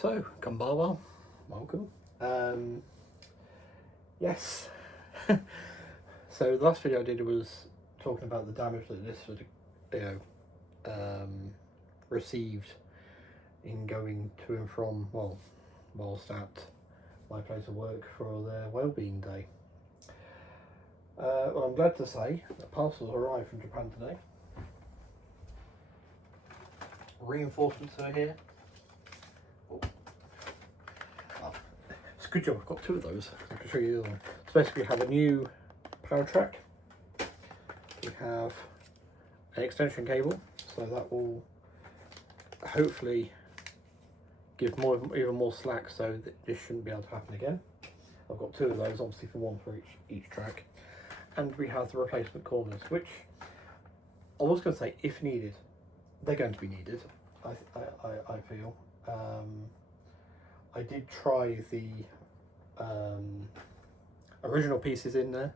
So, Kumbala, welcome. Yes. So the last video I did was talking about the damage that this would, received in going to and from, well, whilst at my place of work for their Wellbeing Day. Well, I'm glad to say that parcels arrived from Japan today. Reinforcements are here. Oh. It's a good job I've got two of those. I can show you the other one. So basically we have a new power track. We have an extension cable, so that will hopefully give even more slack, so that this shouldn't be able to happen again. I've got two of those, obviously for one for each track. And we have the replacement corners, which I was going to say, if needed, they're going to be needed, I feel. I did try the original pieces in there,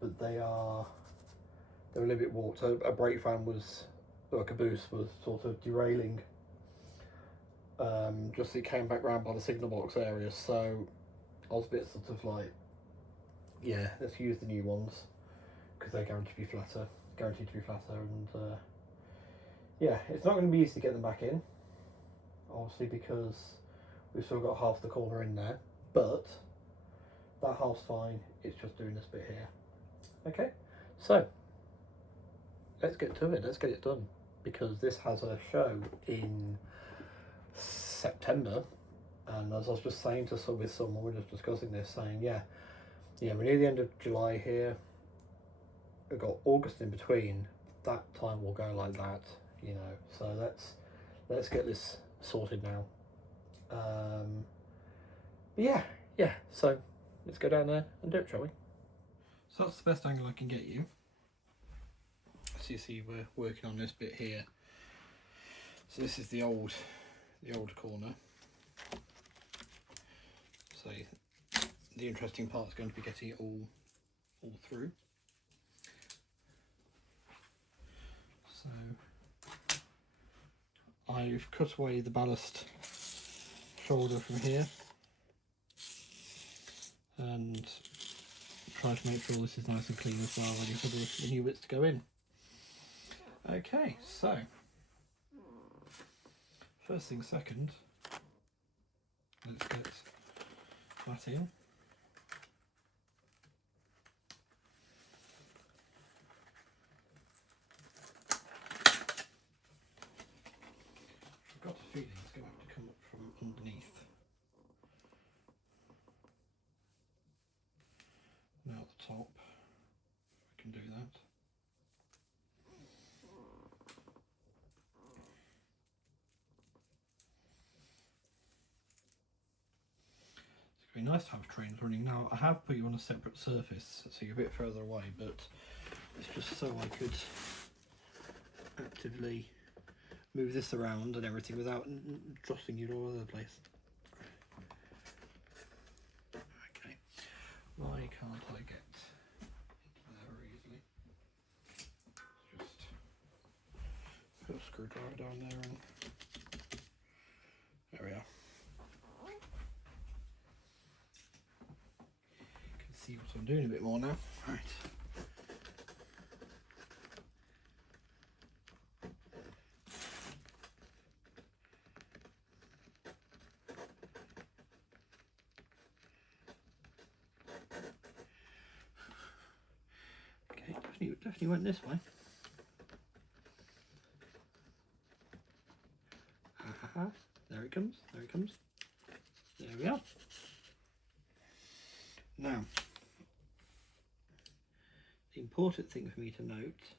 but they're a little bit warped. So a brake fan was, or a caboose was sort of derailing. Just it came back round by the signal box area, so I was a bit sort of like, yeah, let's use the new ones because they're guaranteed to be flatter, and yeah, it's not going to be easy to get them back in, obviously, because we've still got half the corner in there, but that half's fine. It's just doing this bit here. Okay, so let's get to it. Let's get it done, because this has a show in September, and as I was just saying with someone, we're just discussing this, saying yeah, we're near the end of July here. We've got August in between. That time will go like that, you know. So let's get this sorted now. Yeah. So let's go down there and do it, shall we? So that's the best angle I can get you. So you see, we're working on this bit here. So this is the old corner. So the interesting part is going to be getting it all through. So I've cut away the ballast shoulder from here and try to make sure this is nice and clean as well, ready for the new bits to go in. Okay, so first thing second, let's get that in. I've got a feeling it's going to have to come up from underneath. Now at the top, we can do that. It's going to be nice to have trains running. Now I have put you on a separate surface, so you're a bit further away, but it's just so I could actively move this around and everything without jostling you all over the place. Okay, why can't I get into there very easily? Just put a screwdriver down there and there we are. You can see what I'm doing a bit more now. Right. Definitely went this way. There it comes, there it comes. There we are. Now, the important thing for me to note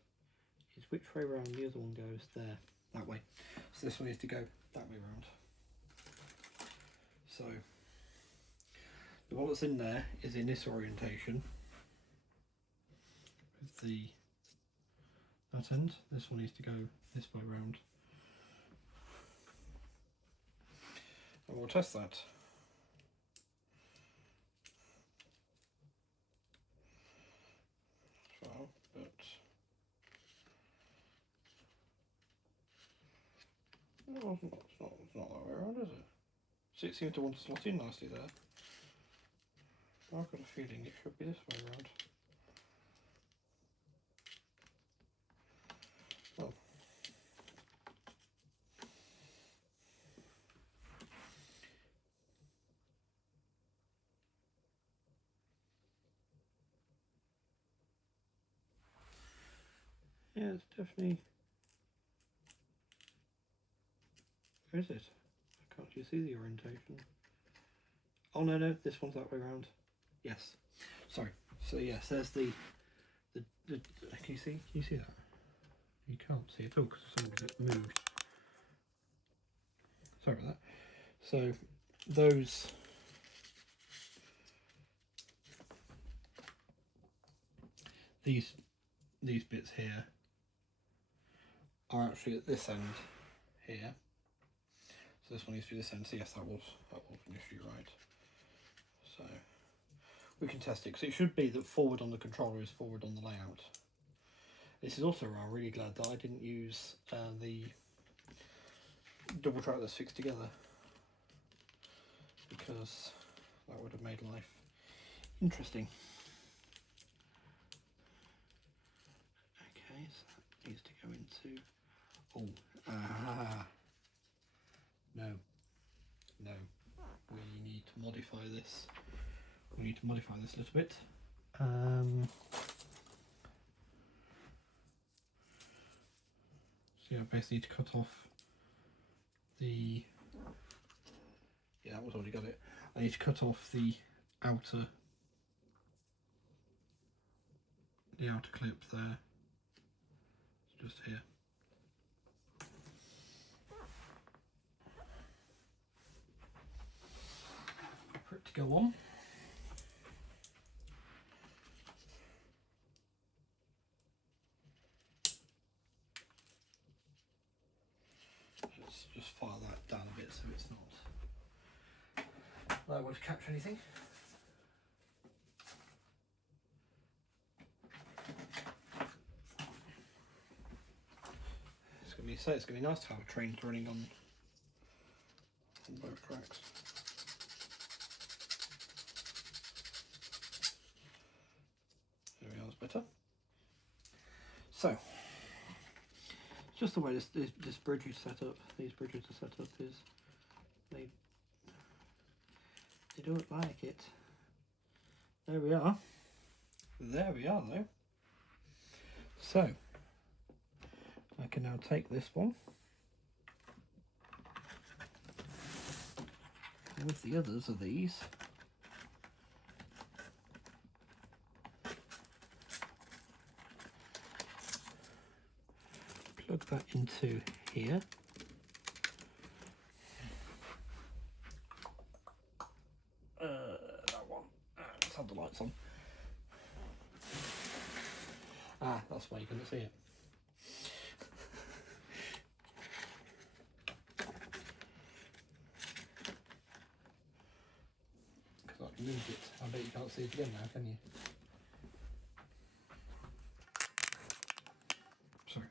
is which way around the other one goes. There, that way. So this one needs to go that way around. So, the one that's in there is in this orientation. With that end, this one needs to go this way round. And we'll test that. Well, but no, it's not that way around, is it? So it seems to want to slot in nicely there. I've got a feeling it should be this way around. Oh. Yeah, it's definitely... Where is it? I can't actually see the orientation. Oh no, this one's that way around. Yes. Sorry. So yes, there's the can you see? Can you see that? You can't see it all because some of it moved. Sorry about that. So those these bits here are actually at this end here. So this one needs to be this end. So yes, that was an issue, right? So we can test it because it should be that forward on the controller is forward on the layout. This is also where I'm really glad that I didn't use the double track that's fixed together, because that would have made life interesting. Okay, so that needs to go into... No, we need to modify this. We need to modify this a little bit. So yeah, I basically need to cut off the... Yeah, that was already got it. I need to cut off the outer clip there. It's just here. For it to go on. Let's just file that down a bit so it's not liable to catch anything. It's going to be nice to have a train running on both tracks. There we are, it's better. So, just the way this bridge is set up, these bridges are set up, is they don't like it. There we are. There we are though. So, I can now take this one with the others of these, plug that into here, that one, let's have the lights on. That's why you couldn't see it. Moved it. I bet you can't see it again now, can you? Sorry.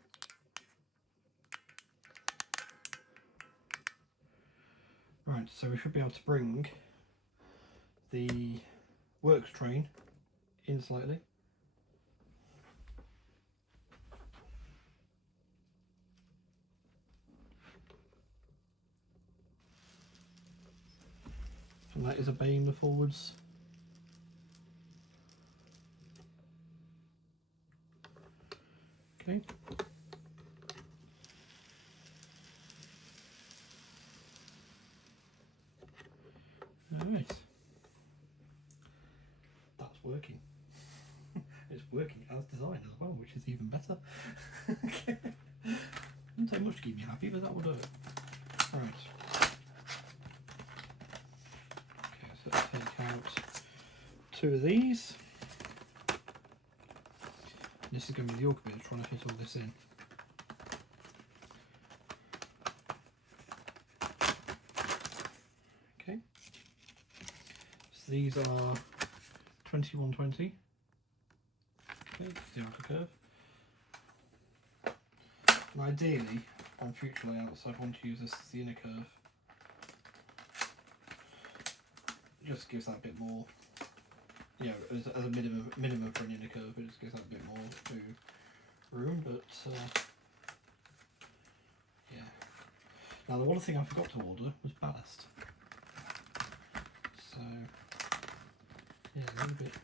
Right, so we should be able to bring the works train in slightly. And that is obeying the forwards. Okay. Alright. That's working. It's working as designed as well, which is even better. Doesn't take much to keep me happy, but that will do it. Alright. So let's take out 2 of these. This is going to be the awkward bit of trying to fit all this in. Okay. So these are 2120. Okay, the outer curve. And ideally, on future layouts, I'd want to use this as the inner curve. just gives that a bit more, you know, as a minimum for an inner curve, it just gives that a bit more room. But yeah. Now the one thing I forgot to order was ballast. So yeah, a little bit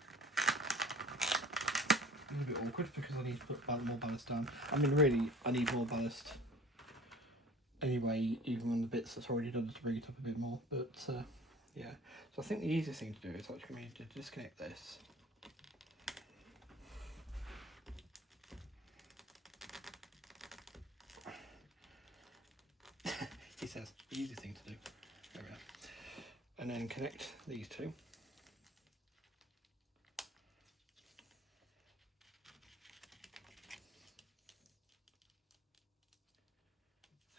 awkward because I need to put more ballast down. I mean, really, I need more ballast anyway, even on the bits that's already done, to bring it up a bit more. But yeah, so I think the easiest thing to do is actually going to disconnect this. He says, the easy thing to do. There we are. And then connect these two.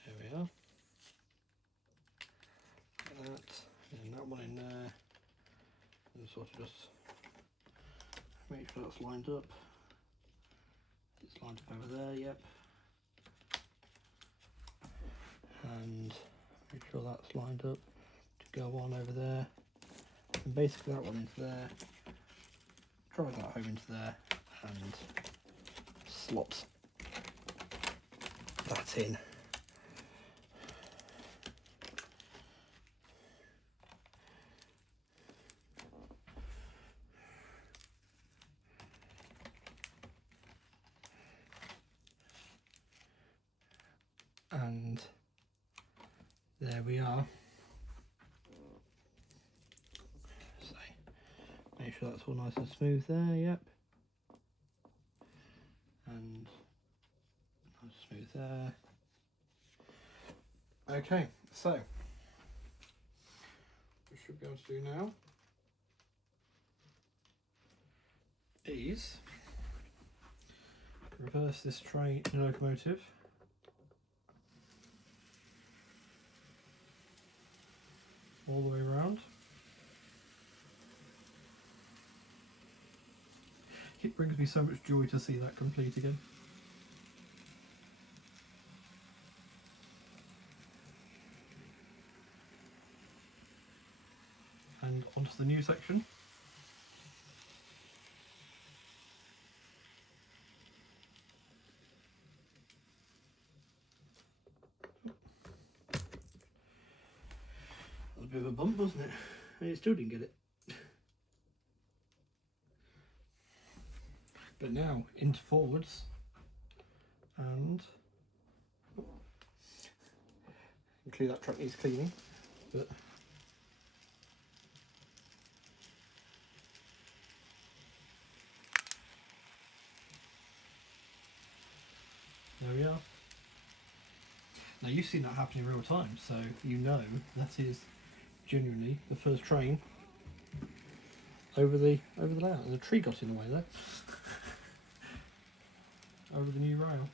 There we are. Like that. And that one in there. And sort of just make sure that's lined up. It's lined up over there, yep. And make sure that's lined up to go on over there. And basically that one into there. Drive that home into there and slot that in. And there we are. So make sure that's all nice and smooth there, yep. And nice and smooth there. Okay, so what we should be able to do now is reverse this train locomotive all the way around. It brings me so much joy to see that complete again. And onto the new section. That was a bit of a bump, wasn't it? And it still didn't get it. But now into forwards, and clearly that truck needs cleaning, but there we are. Now you've seen that happen in real time, so you know that is genuinely the first train over the layout. And the tree got in the way there. Over the new rail.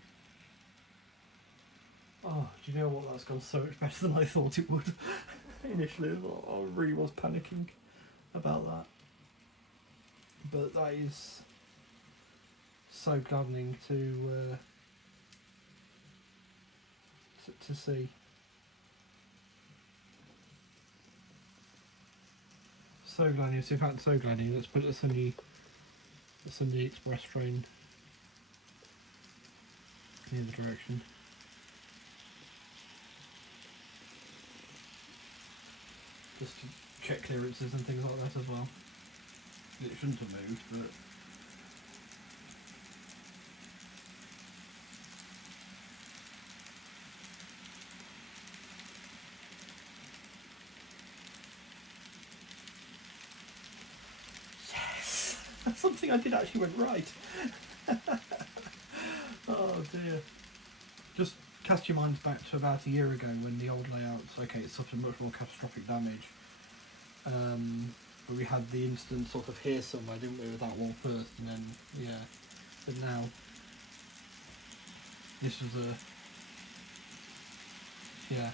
Oh, do you know what? That's gone so much better than I thought it would. Initially, I really was panicking about that. But that is so gladdening to see. So gladdening. In fact, so gladdening. Let's put the Sunday Express train in the other direction. Just to check clearances and things like that as well. It shouldn't have moved, but yes! That's something I did actually went right. Oh dear. Just cast your minds back to about a year ago when the old layouts, okay, it suffered much more catastrophic damage. But we had the instant sort of here somewhere, didn't we, with that wall first, and then, yeah. But now, this was a, yeah.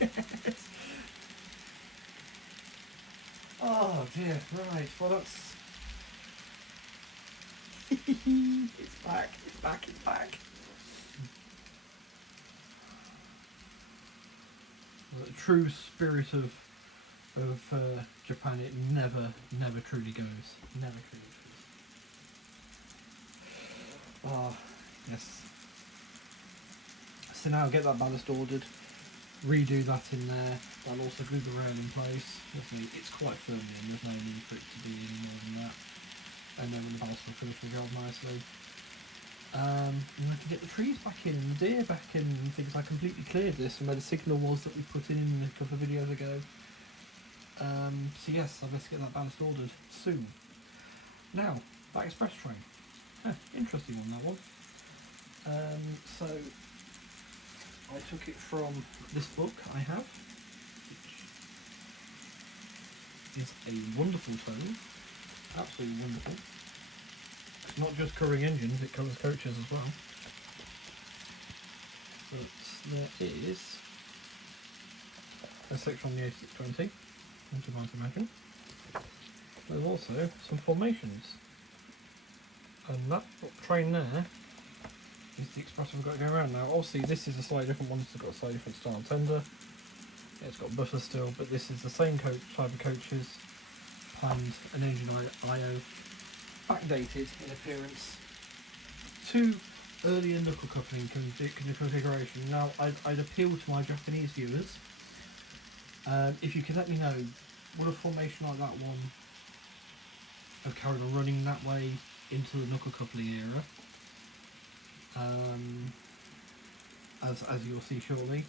Yes! Oh dear, right, well that's... It's back, it's back, it's back. The true spirit of Japan, it never truly goes. Never truly goes. Ah, yes. So now get that ballast ordered, redo that in there. That'll also glue the rail in place. It's quite firmly in, there's no need for it to be any more than that. And then when the ballast will finish the job nicely. And I can get the trees back in and the deer back in and things. I completely cleared this from where the signal was that we put in a couple of videos ago. So yes, I'll best get that ballast ordered soon. Now, that express train. Interesting one, that one. So I took it from this book I have, which is a wonderful tome, absolutely wonderful. It's not just covering engines, it covers coaches as well. But there is a section on the A620, as you might imagine. There's also some formations. And that train there is the express we've got going around now. Obviously this is a slightly different one, it's got a slightly different style tender. It's got butter still, but this is the same coach type of coaches, planned an engine IO, backdated in appearance to earlier knuckle coupling configuration. Now I'd appeal to my Japanese viewers, if you could let me know, would a formation like that one have carried on running that way into the knuckle coupling era, as you'll see shortly.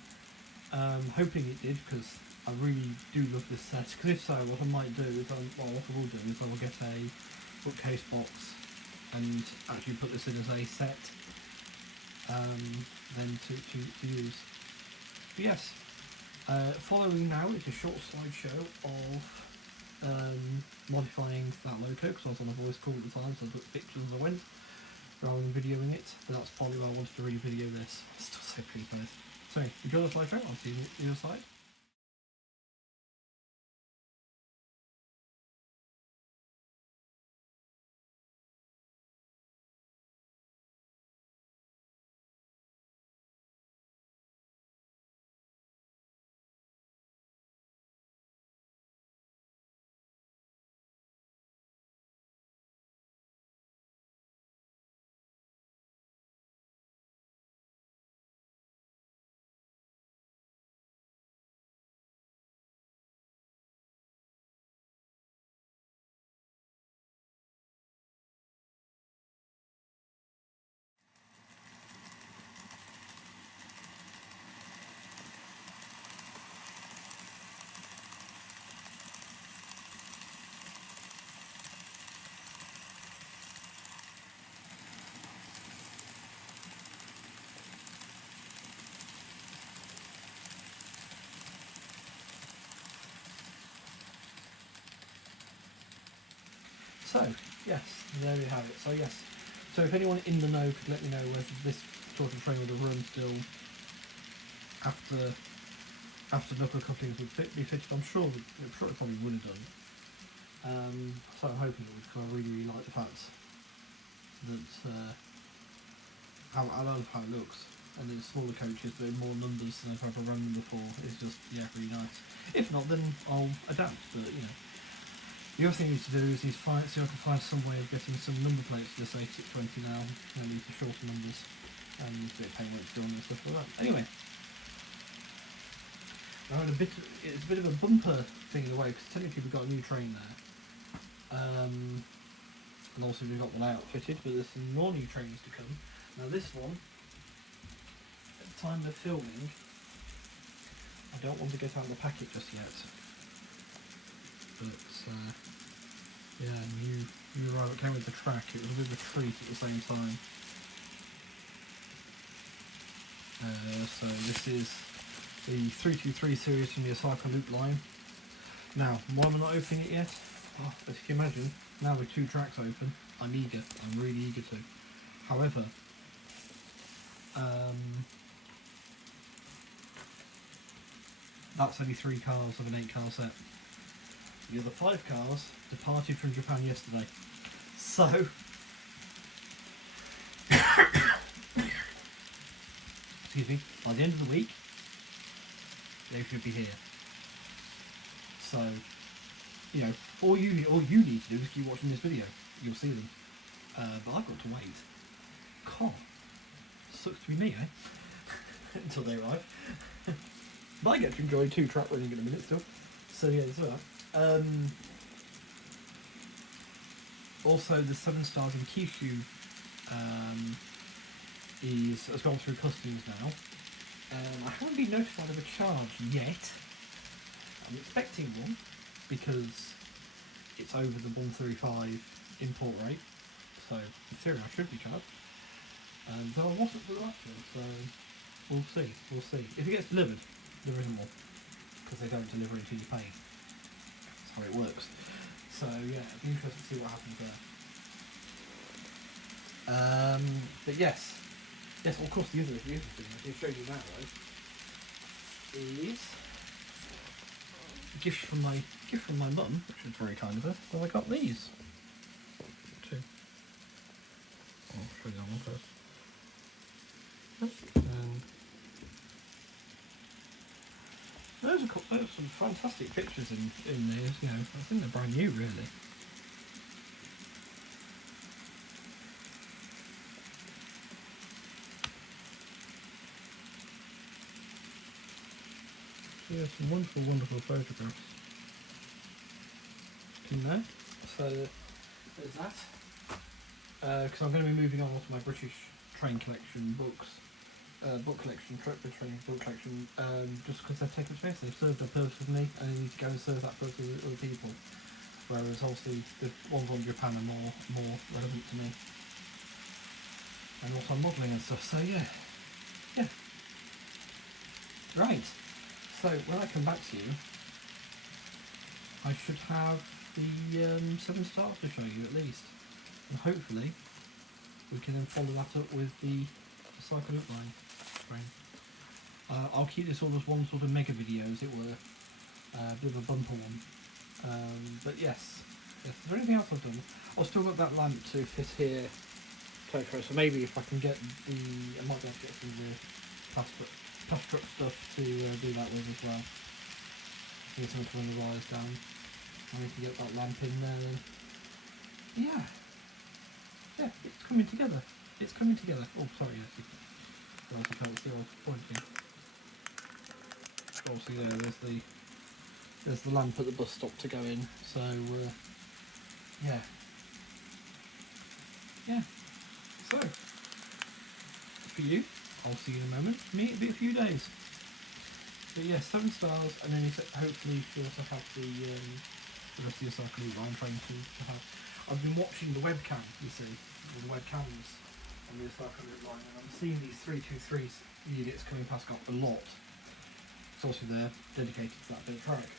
Hoping it did, because I really do love this set. Because if so, what I might do is, what I will do is I will get a bookcase box and actually put this in as a set, then to use. But yes, following now is a short slideshow of modifying that loco, because I was on a voice call at the time, so I took pictures as I went rather than videoing it. But that's probably why I wanted to really video this. It's still so pretty close. So enjoy the slideshow. I'll see you on the other side. So, yes, there we have it. So yes, so if anyone in the know could let me know whether this sort of train would have run still after knuckle couplings would be fitted, I'm sure it probably would have done. So I'm hoping it would, because I really like the fact that I love how it looks, and the smaller coaches but in more numbers than I've ever run them before. It's just, yeah, really nice. If not, then I'll adapt, but you know. The other thing I need to do is see if I can find some way of getting some number plates for this A620 now. I need to shorter numbers and a bit of paint work done and stuff like that. Anyway, I had it's a bit of a bumper thing in a way, because technically we've got a new train there. And also we've got the layout fitted, but there's some more new trains to come. Now this one, at the time of filming, I don't want to get out of the packet just yet. But yeah, you were right, it came with the track. It was a bit of a treat at the same time. So this is the 323 series from the Osaka Loop line. Now, why am I not opening it yet? Oh, as you can imagine, now with two tracks open, I'm eager. I'm really eager to. However, that's only 3 cars of an 8-car set. The other 5 cars departed from Japan yesterday. So, excuse me, by the end of the week, they should be here. So, you know, all you need to do is keep watching this video. You'll see them. But I've got to wait. God, sucks to be me, eh? Until they arrive. But I get to enjoy 2 trap running in a minute still. So yeah, there's that. Also, the 7 stars in Kishu has gone through customs now. I haven't been notified of a charge yet. I'm expecting one because it's over the 135 import rate. So in theory I should be charged. Though I wasn't for that one, so we'll see. If it gets delivered, there isn't one. Because they don't deliver until you pay. That's how it works. So yeah, it'd be interesting to see what happens there. But yes, of course the other thing I can show you now though is a gift from my mum, which was very kind of her. So I got these. 2. I'll show you that one first. There's some fantastic pictures in these, you know, I think they're brand new really. Yeah, some wonderful photographs in there. So there's that. Because I'm going to be moving on to my British train collection books. Book collection, training book collection, just because they've taken space, they've served a purpose with me, and I need to go and serve that purpose with other people. Whereas obviously the ones on Japan are more relevant to me. And also I'm modelling and stuff, so yeah. Right, so when I come back to you, I should have the 7 stars to show you at least. And hopefully we can then follow that up with the cycle up line train. I'll keep this all as one sort of mega video, as it were, a bit of a bumper one. But yes, is there anything else I've done? I've still got that lamp to fit here, so maybe if I can get I might be able to get some of the past truck stuff to do that with as well. Get something to run the wires down, and we can get that lamp in there then. Yeah, it's coming together. Oh, sorry, yes. Obviously there's the lamp at the bus stop to go in, so yeah, so for you I'll see you in a moment. Me it'll be a few days, but yeah, 7 stars, and then hopefully you also have the rest of your cycle route I'm trying to have. I've been watching the webcam, you see, the webcams on the cycle route line, and I'm seeing these 323 units coming past a lot. So obviously they're dedicated to that bit of track.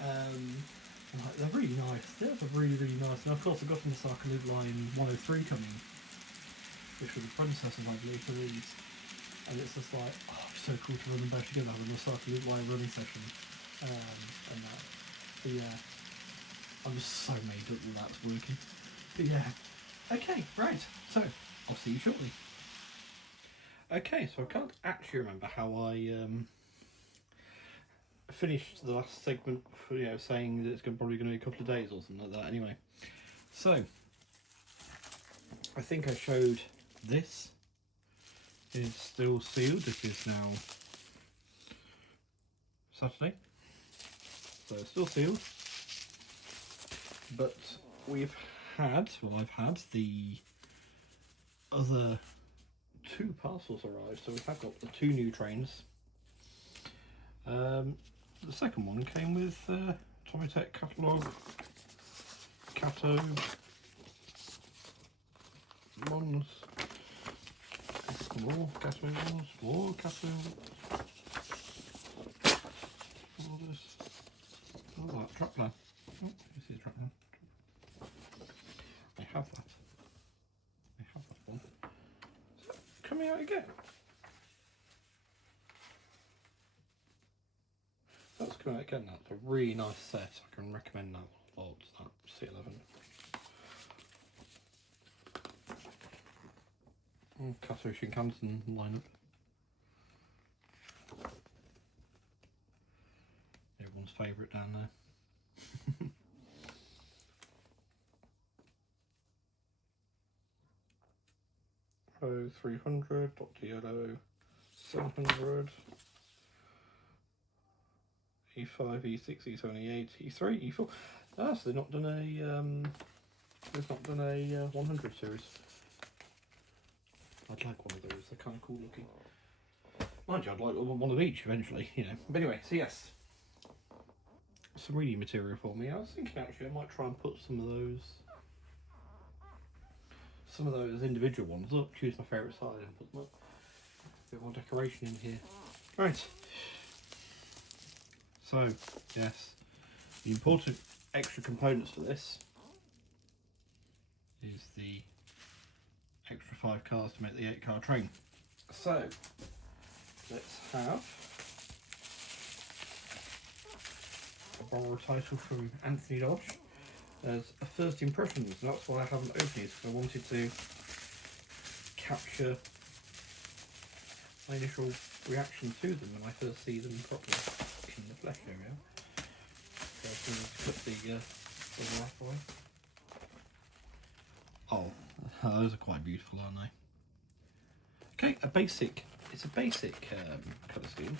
Like, they're really nice. They're really nice. And of course I've got from the cycle loop line 103 coming, which were the predecessors I believe for these. And it's just like, oh, it's so cool to run them both together, having a cycle loop line running session. And that. But yeah, I'm just so made up that that's working. But yeah. Okay, right. So I'll see you shortly. Okay, so I can't actually remember how I finished the last segment for, saying that it's probably going to be a couple of days or something like that. Anyway, so I think I showed this is still sealed. It is now Saturday, so it's still sealed. But I've had the other 2 parcels arrived, so we have got the 2 new trains. The second one came with Tomitech catalogue, Cato, ones, more Cato ones, more Cato, orders. Oh, that track plan. Oh, you see the track plan. I have that. One. Is that coming out again? That's coming out again. That's a really nice set. I can recommend that one a lot. That C11. Kato Shinkansen lineup. everyone's favourite down there. 300, Dr. Yellow 700, E5, E6, E7, E8, E3, E4. Ah, so they've not done a 100 series. I'd like one of those. They're kind of cool looking. Mind you, I'd like one of each eventually, you know. But anyway, so yes, some reading material for me. I was thinking actually I might try and put some of those individual ones up, choose my favourite side and put them up. A bit more decoration in here. Right. So, yes, the important extra components for this is the extra 5 cars to make the 8 car train. So, let's have a borrow title from Anthony Dodge as a first impressions. That's why I haven't opened these, because I wanted to capture my initial reaction to them when I first see them properly in the flesh area. So I'm going to cut the wrap away. Oh, those are quite beautiful, aren't they? Okay, it's a basic colour scheme.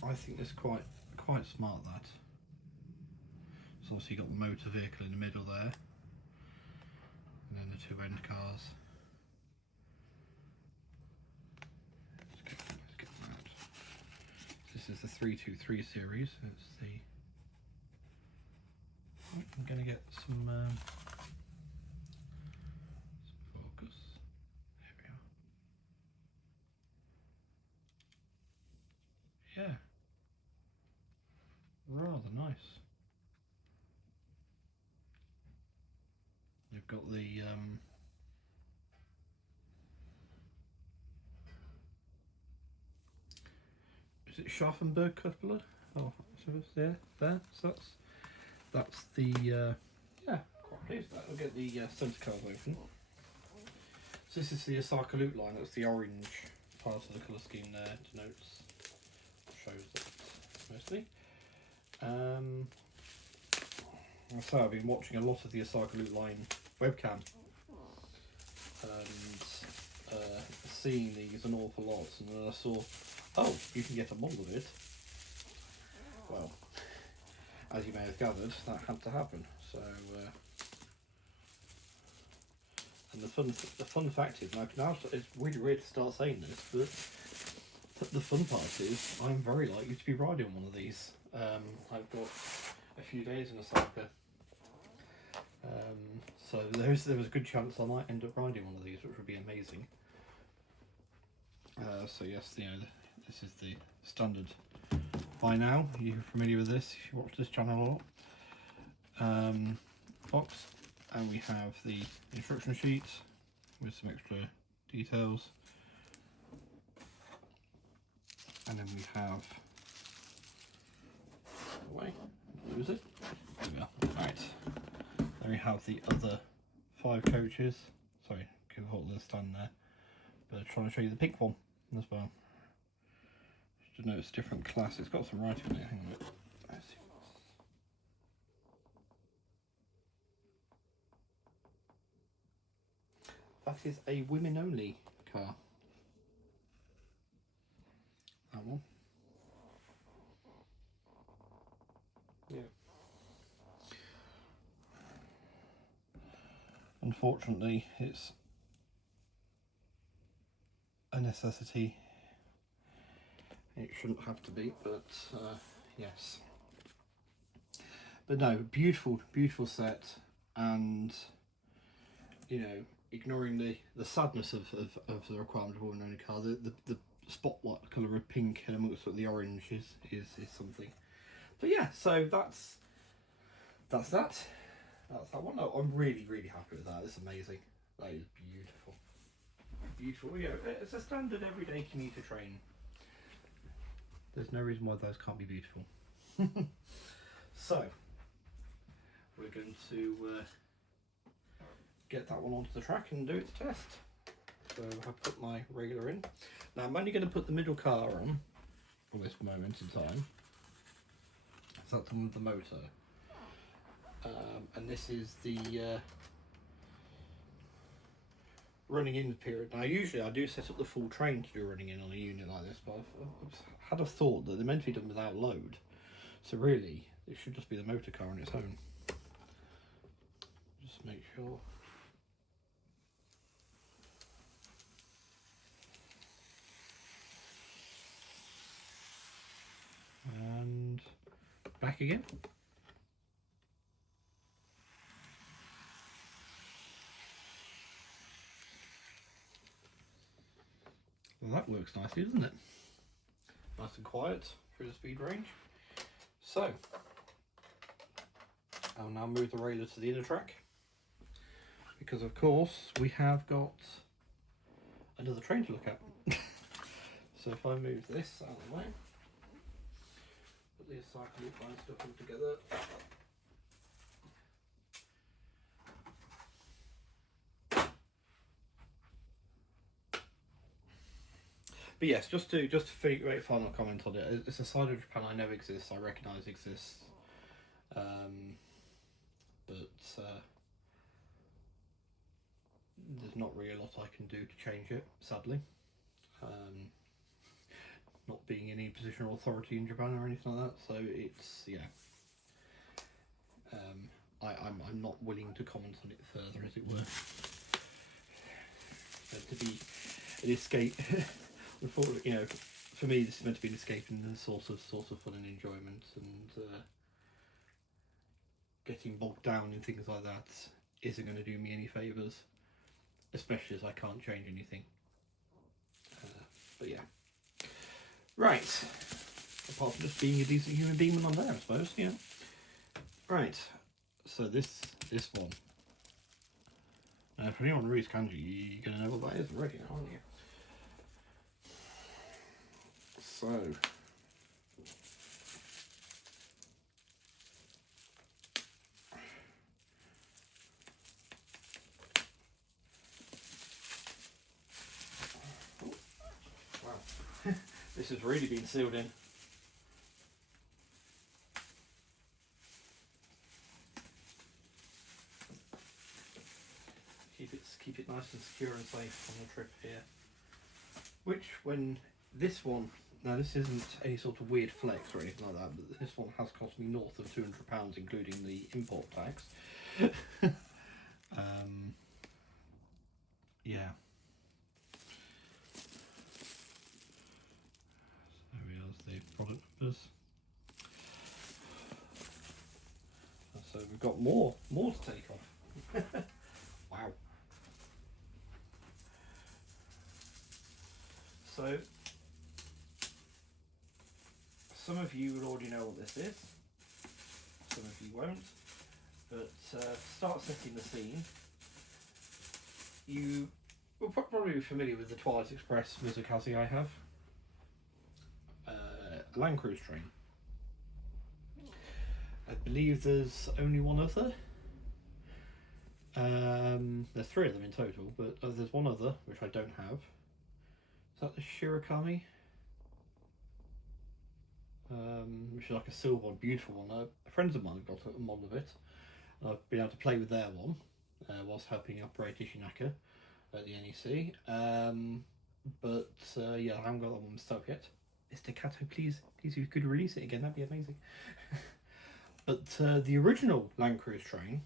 But I think it's quite smart, that. So obviously you've got the motor vehicle in the middle there, and then the 2 end cars. Let's get that. This is the 323 series. It's the. I'm going to get some focus. There we are. Yeah. Rather nice. You've got the is it Scharfenberg cupola? Oh, so it's there. So that's the yeah. Quite pleased with that. We'll get the centre cars open. So this is the Osaka loop line. That's the orange part of the colour scheme there. Denotes, shows it mostly. So I've been watching a lot of the Osaka loop line webcam and seeing these an awful lot, and then I saw, oh, you can get a model of it. Well, as you may have gathered, that had to happen. So, and the fun fact is, now it's really weird to start saying this, but the fun part is I'm very likely to be riding one of these. I've got a few days in Osaka. So there was a good chance I might end up riding one of these, which would be amazing. So yes, you know, this is the standard by now. You're familiar with this if you watch this channel a lot. Box, and we have the instruction sheet with some extra details, and then we have. Away, lose it. There we are. Right. Then we have the other 5 coaches. Sorry, keep hold of the stand there. But I'm trying to show you the pink one as well. Just to know it's a different class. It's got some writing on it. Hang on a minute. Let's see. That is a women only car. That one. Yeah. Unfortunately, it's a necessity. It shouldn't have to be, but yes. But no, beautiful set, and you know, ignoring the sadness of the requirement of a woman-only car, the spotlight colour of pink and amongst the orange is something. But yeah, so that's that. That's that one. No, I'm really happy with that. It's amazing. That is beautiful. Beautiful. Yeah, it's a standard everyday commuter train. There's no reason why those can't be beautiful. So we're going to get that one onto the track and do its test. So I've put my regular in. Now I'm only going to put the middle car on for this moment in time. So that's the one with the motor. And this is the running in period. Now usually I do set up the full train to do running in on a unit like this, but I've had a thought that they're meant to be done without load. So really, it should just be the motor car on its own. Just make sure. And back again. Well, that works nicely, doesn't it? Nice and quiet through the speed range. So, I'll now move the railer to the inner track, because of course we have got another train to look at. So if I move this out of the way, put the cycle loop line stuff all together. But yes, just to make a final comment on it, it's a side of Japan I know exists, I recognise exists, but there's not really a lot I can do to change it, sadly. Not being in any position of authority in Japan or anything like that, so it's, yeah. I'm not willing to comment on it further, as it were. To be an escape. You know, for me, this is meant to be an escape and a source of fun and enjoyment, and getting bogged down in things like that isn't going to do me any favours, especially as I can't change anything. But yeah, right. Apart from just being a decent human being when I'm there, I suppose. Yeah. Right. So this one. For anyone who reads kanji, you're going to know what that is already now, aren't you? So, wow, this has really been sealed in. Keep it nice and secure and safe on the trip here. Which, when this one, now this isn't any sort of weird flex or anything like that, but this one has cost me north of £200, including the import tax. Yeah. So there we are, the product numbers. So we've got more to take off. Wow. So, some of you will already know what this is, some of you won't, but to start setting the scene, you will probably be familiar with the Twilight Express Mizukaze I have, a Land Cruise train. I believe there's only one other. There's 3 of them in total, but there's one other, which I don't have. Is that the Shirakami? Which is like a silver one, beautiful one. Friends of mine have got a model of it, and I've been able to play with their one whilst helping operate Ishinaka at the NEC. Yeah, I haven't got that one myself yet. Mr. Kato, please, if you could release it again, that'd be amazing. But the original Land Cruise train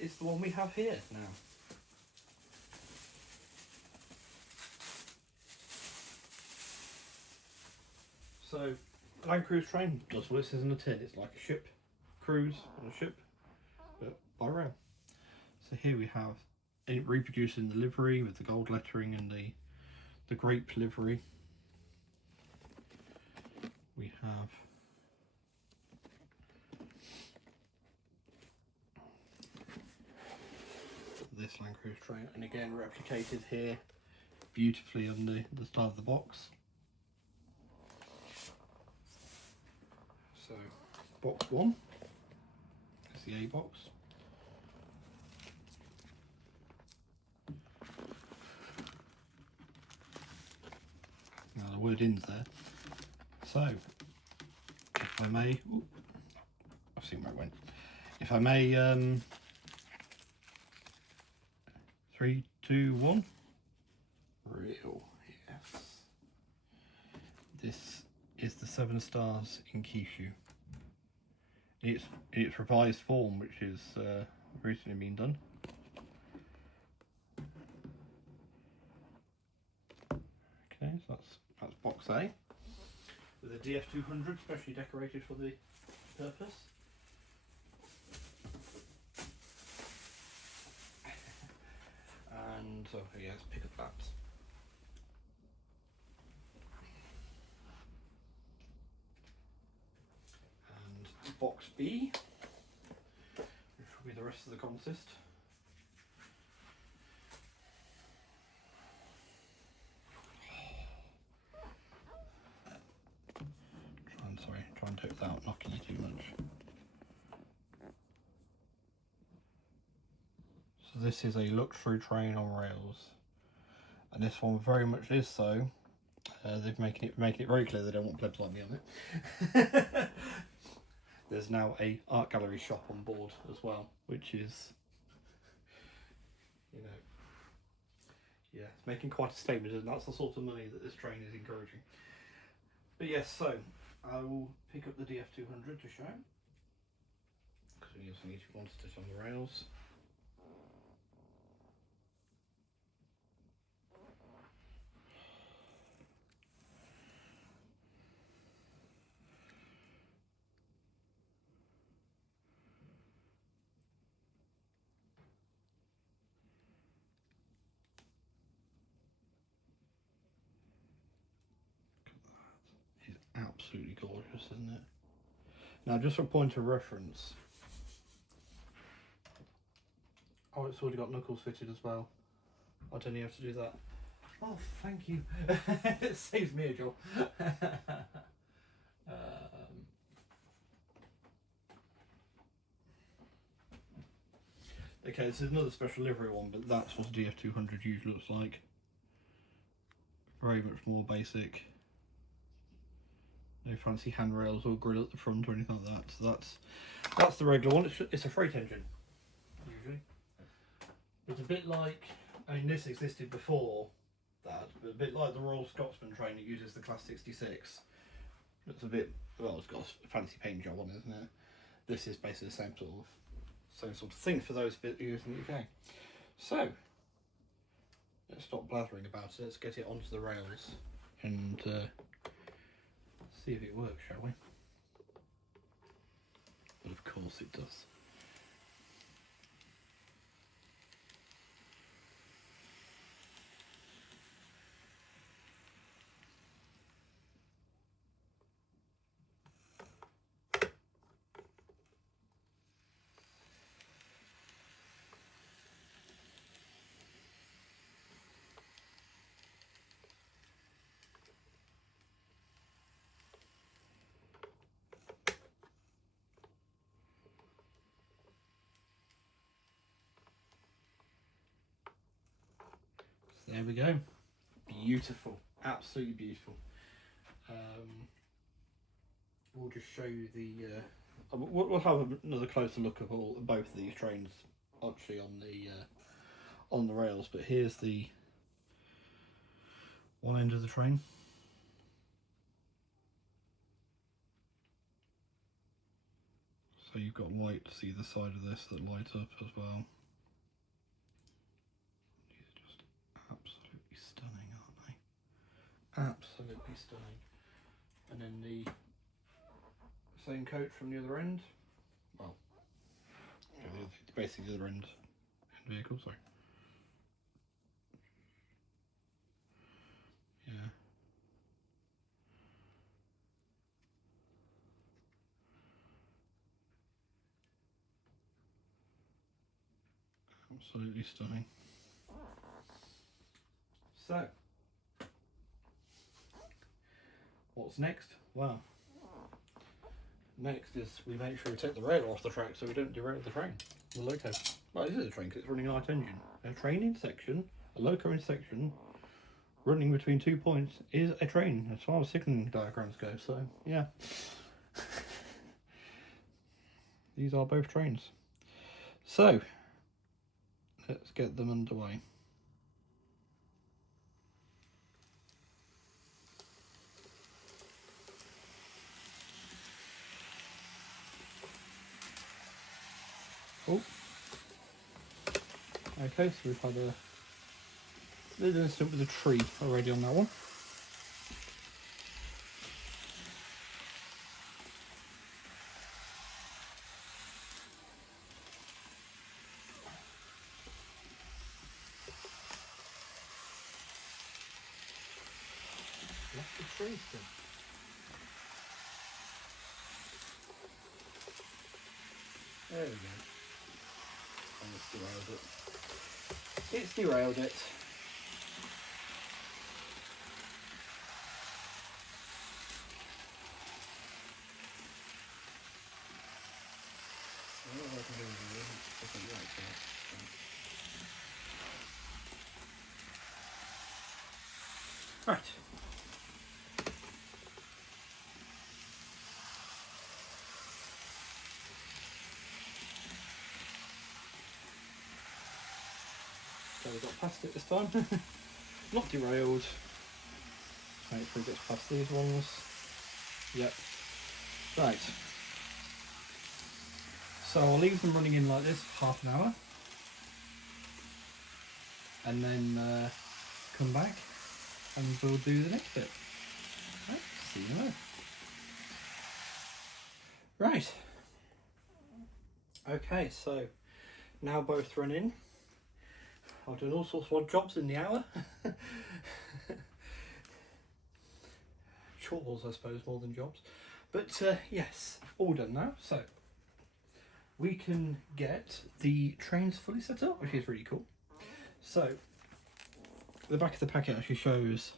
is the one we have here now. So, Land Cruise train does what it says in the tin. It's like a ship, cruise on a ship, but by rail. So here we have it reproducing the livery with the gold lettering and the grape livery. We have this Land Cruise train, and again replicated here beautifully on the style of the box. So, box 1 is the A box. the word in's there. So, if I may, ooh, I've seen where it went. If I may, 3, 2, 1. Real, yes. This is the 7 stars in Kishu. Its revised form, which is recently been done. Okay, so that's box A with a DF200 specially decorated for the purpose. And so yeah, let's pick up that. And box B, which will be the rest of the consist. Try and do it without knocking you too much. So this is a look-through train on rails, and this one very much is so. They've making it very clear they don't want plebs like me on it. There's now a art gallery shop on board as well, which is, you know, yeah, it's making quite a statement, and that's the sort of money that this train is encouraging. But yes, so I will pick up the DF200 to show, because we need each one to stitch on the rails. Absolutely gorgeous, isn't it? Now, just for point of reference, oh, it's already got knuckles fitted as well. I don't even have to do that. Oh, thank you. It saves me a job. Okay, this is another special livery one, but that's what a DF200 usually looks like. Very much more basic. No fancy handrails or grill at the front or anything like that. So that's the regular one. It's a freight engine, usually. It's a bit like, I mean, this existed before that, but a bit like the Royal Scotsman train that uses the Class 66. It's a bit, well, it's got a fancy paint job on it, isn't it? This is basically the same sort of thing for those bit used in the UK. So let's stop blathering about it. Let's get it onto the rails and see if it works, shall we? But of course it does. There we go. Beautiful, absolutely beautiful. We'll just show you the. We'll have another closer look at both of these trains actually on the rails. But here's the one end of the train. So you've got lights either side of this that light up as well. Absolutely stunning, aren't they? Absolutely stunning. And then the same coach from the other end. Well, basically the other end vehicle, sorry. Yeah. Absolutely stunning. So, what's next? Well, next is we make sure we take the rail off the track so we don't derail the train, the loco. Well, it is a train because it's running a light engine. A train intersection, a loco intersection, running between 2 points is a train as far as signalling diagrams go. So yeah, these are both trains. So let's get them underway. Oh, okay, so we've had a little incident with a tree already on that one. Left the tree still. There we go. And it's derailed it. It's derailed it. I don't know what I can do with it. I think right there. Right. So we got past it this time. Not derailed. Hopefully gets past these ones. Yep. Right. So I'll leave them running in like this for half an hour. And then come back and we'll do the next bit. Right, see you later. Right. Okay, so now both run in. I've done all sorts of odd jobs in the hour. Chores, I suppose, more than jobs. But yes, all done now. So we can get the trains fully set up, which is really cool. So the back of the packet actually shows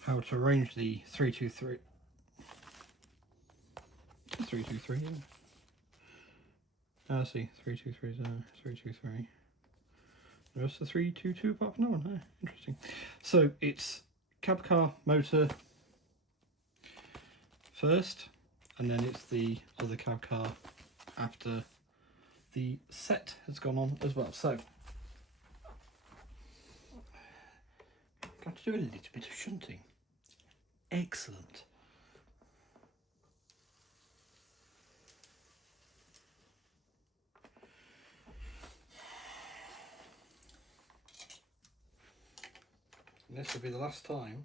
how to arrange the 323. 323, yeah. I see, 323 is 323. The rest of 322 apart from that one. Interesting. So it's cab car motor first, and then it's the other cab car after the set has gone on as well. So got to do a little bit of shunting. Excellent. And this will be the last time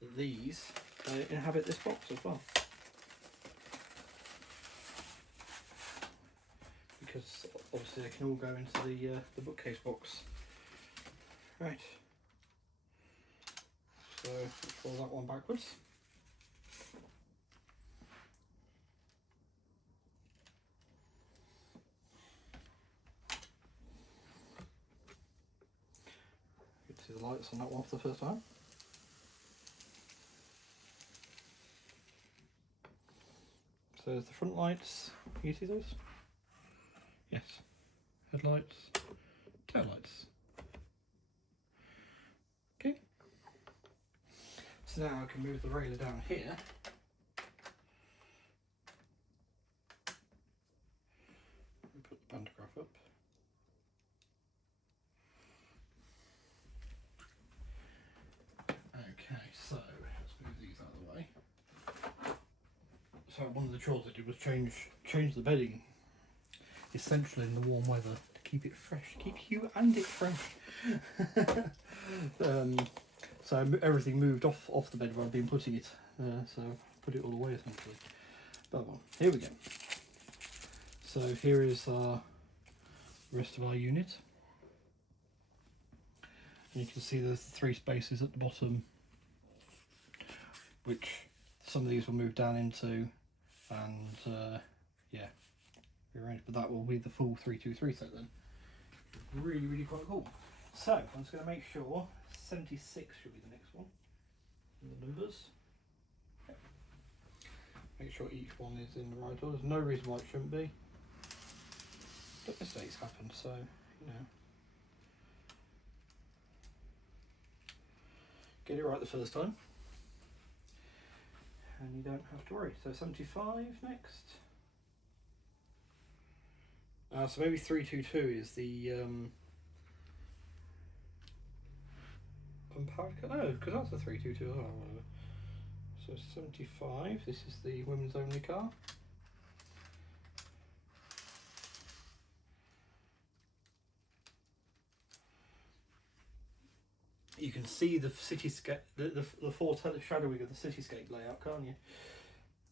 that these inhabit this box as well. Because obviously they can all go into the bookcase box. Right. So let's roll that one backwards. You can see the lights on that one for the first time. So there's the front lights. Can you see those? Yes. Headlights, tail lights. Okay. So now I can move the railer down here. And put the pantograph up. Okay, so let's move these out of the way. So one of the chores I did was change the bedding, essentially in the warm weather, to keep it fresh, keep you and it fresh. So everything moved off the bed where I've been putting it, so put it all away essentially. But well, here we go. So here is the rest of our unit. And you can see there's 3 spaces at the bottom, which some of these will move down into, and yeah, rearrange. But that will be the full 323 set then. Really, really quite cool. So I'm just going to make sure 76 should be the next one. And the numbers. Okay. Make sure each one is in the right order. There's no reason why it shouldn't be. But mistakes happen, so you know. get it right the first time. And you don't have to worry. So 75 next. So maybe 322 is the unpowered car. No, because that's a 322. Oh, whatever. So 75. This is the women's only car. You can see the cityscape, the foreshadowing of the cityscape layout, can't you?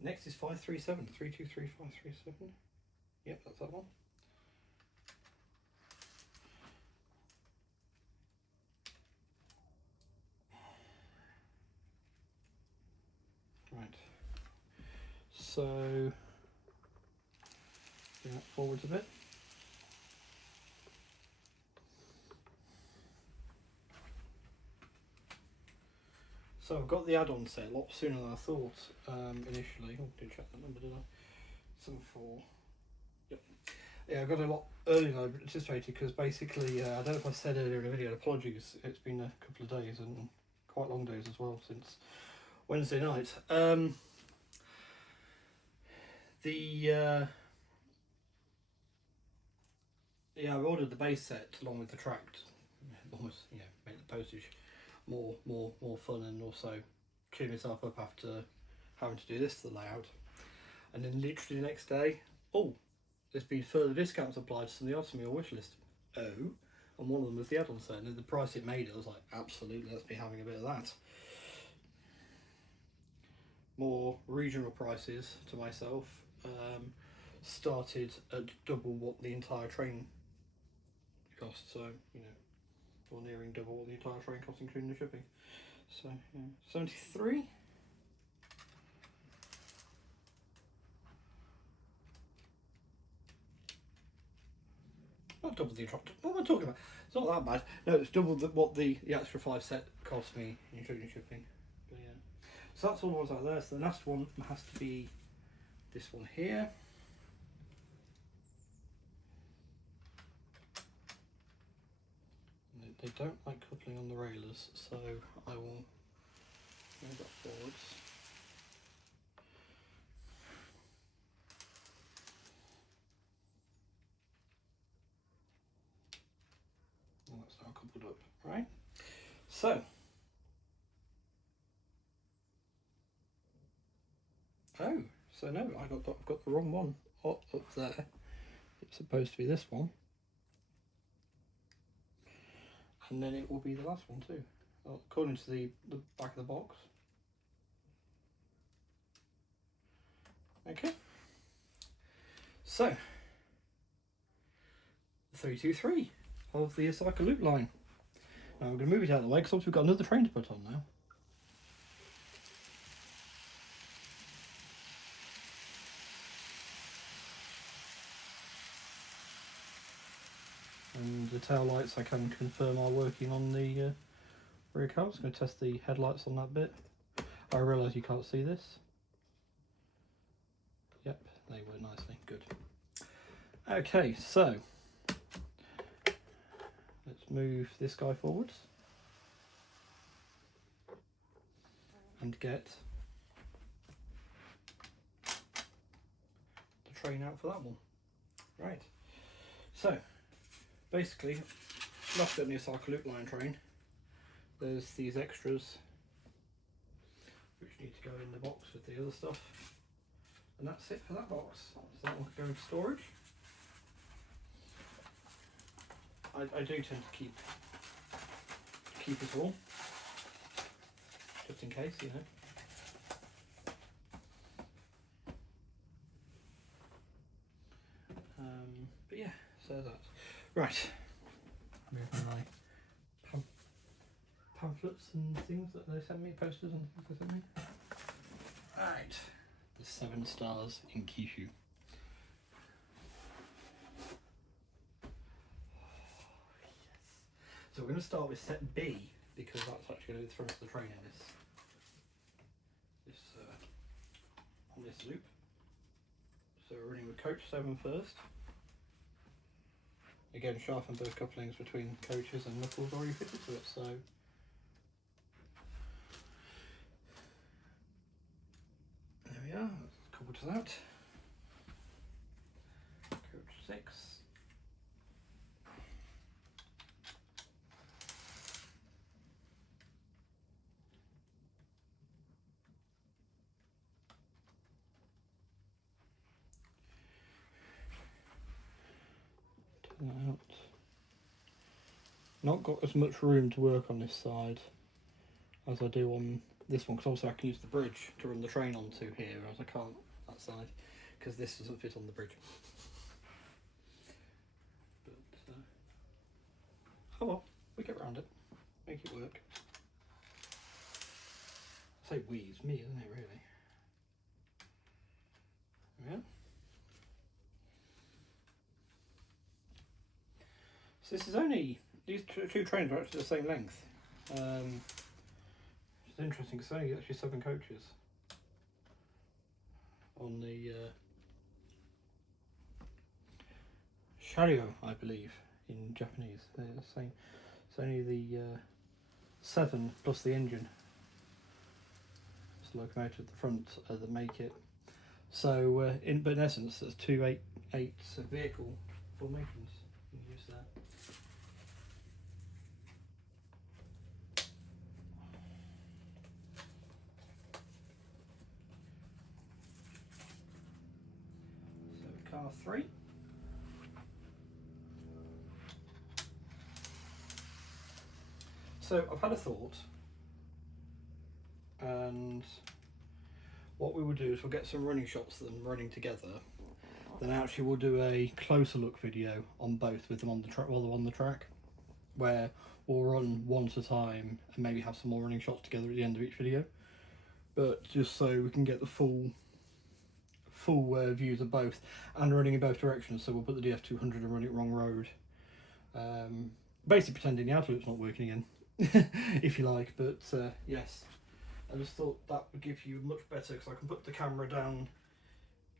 Next is 537, 323, 537. Yep, that's that one. Right. So, bring that forwards a bit. So I've got the add-on set a lot sooner than I thought initially. Oh, didn't check that number, did I? 74. Yep. Yeah, I got a lot earlier than I anticipated because basically, I don't know if I said earlier in the video, apologies, it's been a couple of days and quite long days as well since Wednesday night. Yeah, I ordered the base set along with the tracked, almost, yeah, make the postage more fun and also cheer myself up after having to do this to the layout. And then literally the next day, oh, there's been further discounts applied to some of the items on your wish list. Oh, and one of them was the add-on set, and the price it made, I was like, absolutely, let's be having a bit of that. More regional prices to myself, started at double what the entire train cost, so, you know, or nearing double what the entire train cost including the shipping. So, yeah, 73. Not double the attraction. What am I talking about? It's not that bad. No, it's double what the extra 5 set cost me, including shipping. But yeah. So that's all the ones out there. So the last one has to be this one here. They don't like coupling on the railers, so I will move that forwards. Well, that's now coupled up, right? So, oh, so no, I've got the wrong one up there. It's supposed to be this one, and then it will be the last one too, according to the back of the box. Okay. So, 323 of the Osaka Loop line. Now we're going to move it out of the way because we've got another train to put on now. And the tail lights I can confirm are working on the rear car. I'm just going to test the headlights on that bit. I realise you can't see this. Yep, they work nicely, good. Okay, so let's move this guy forwards and get the train out for that one. Right, so basically, last bit of the Osaka Loop line train, there's these extras which need to go in the box with the other stuff, and that's it for that box. So that one can go into storage. I do tend to keep it all, just in case, you know. But yeah, so that's right. Moving my pamphlets and things that they sent me, posters and things they sent me. Right, the 7 stars in Kyushu. So we're going to start with set B because that's actually going to be the front of the train in this on this loop. So we're running with coach 7 first. Again, sharpened those couplings between coaches and knuckles already fitted to it. So over to that. Coach 6. Turn that out. Not got as much room to work on this side as I do on this one, because obviously I can use the bridge to run the train onto here, whereas I can't that side because this doesn't fit on the bridge. But oh well, we get around it, make it work. I say we, it's me, isn't it, really? Yeah. So this is only, these two trains are actually the same length. It's interesting because there's only actually 7 coaches on the Chariot, I believe, in Japanese. They're the same. It's only the 7 plus the engine. It's the locomotive at the front that make it. So, but in essence, there's 2 8 vehicle formations. You can use that. Car 3. So I've had a thought, and what we will do is we'll get some running shots of them running together. Then actually we'll do a closer look video on both with them on the track while they're on the track, where we'll run one at a time and maybe have some more running shots together at the end of each video. But just so we can get the full views of both, and running in both directions. So we'll put the DF200 and run it wrong road, basically pretending the outer loop's not working again, if you like. But yes, I just thought that would give you much better, because I can put the camera down,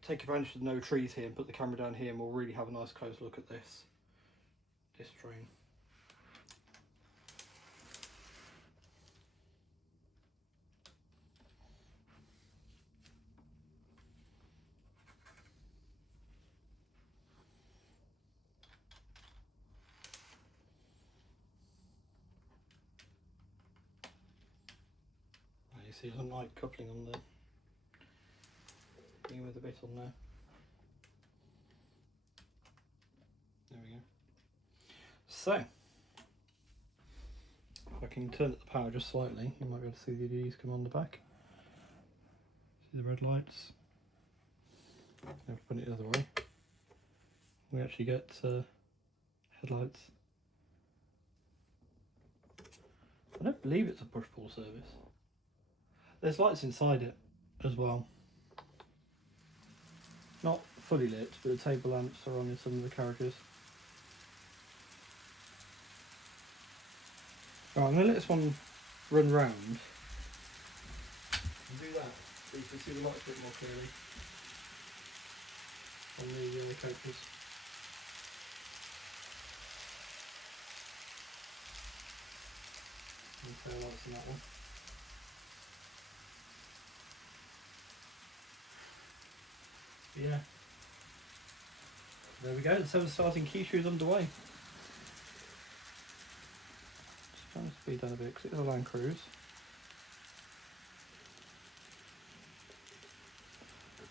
take advantage of no trees here, and put the camera down here, and we'll really have a nice close look at this train. You see, it doesn't like coupling on the thing with a bit on there. There we go. So, if I can turn up the power just slightly, you might be able to see the LEDs come on the back. See the red lights? I have to put it the other way. We actually get headlights. I don't believe it's a push-pull service. There's lights inside it as well. Not fully lit, but the table lamps are on in some of the carriages. Right, I'm going to let this one run round. And do that so you can see the lights a bit more clearly on the coaches. And tail lights in that one. Yeah. There we go, the 7 starting Kyushu is underway. Just trying to speed down a bit because it is a Land Cruise.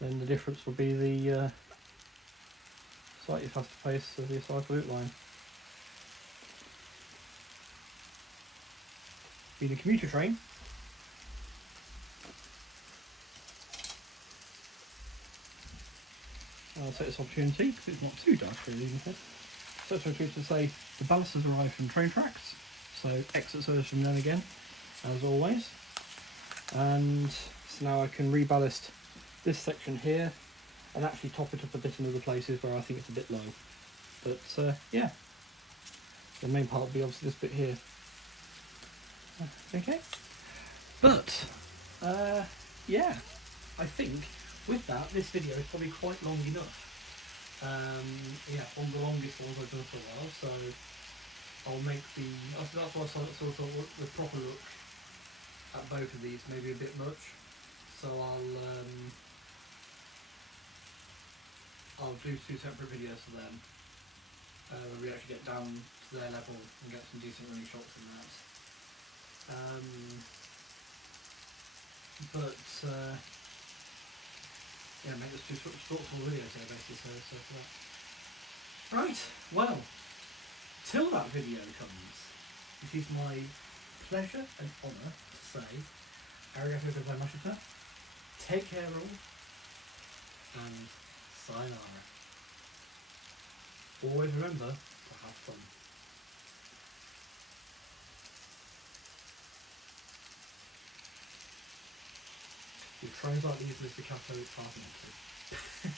Then the difference will be the slightly faster pace of the cycle loop line. Being a commuter train, I'll take this opportunity because it's not too dark really in here. So it's to say the ballast has arrived from train tracks, so exit service from then again, as always. And so now I can reballast this section here and actually top it up a bit in other places where I think it's a bit low. But yeah, the main part will be obviously this bit here. Okay, but yeah, I think with that this video is probably quite long enough. Yeah, one of the longest ones I've done for a while, so I'll make that's why I sort of thought the proper look at both of these maybe a bit much, so I'll do 2 separate videos for them, where we actually get down to their level and get some decent running shots in that. Yeah, make this 2 thoughtful videos here basically, so for that. Right, well, till that video comes, it is my pleasure and honour to say, arigato gozaimashita, take care all, and sayonara. Always remember to have fun. With trains like these, Mr. Cato, it's hard not to.